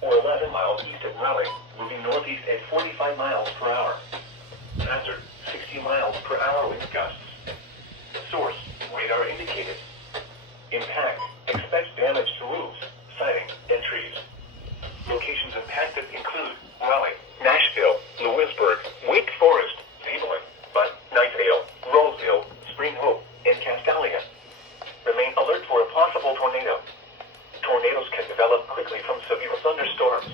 or 11 miles east of Raleigh, moving northeast at 45 miles per hour. Hazard, 60 miles per hour wind gusts. Source, radar indicated. Impact, expect damage to roofs, siding, and trees. Locations impacted include Raleigh, Nashville, Lewisburg, Wake Forest, Cleveland, Butte, Knightdale, Roseville, Spring Hope, and Castalia. Remain alert for a possible tornado. Tornadoes can develop quickly from severe thunderstorms.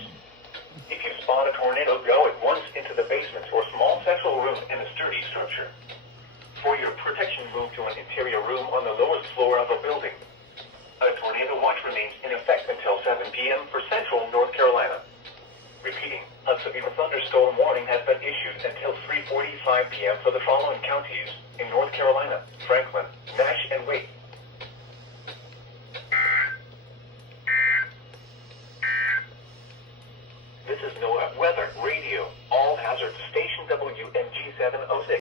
If you spot a tornado, go at once into the basement or small central room in a sturdy structure. For your protection, move to an interior room on the lowest floor of a building. A tornado watch remains in effect until 7 p.m. for central North Carolina. Repeating, a severe thunderstorm warning has been issued until 3:45 p.m. for the following counties in North Carolina: Franklin, Nash, and Wake.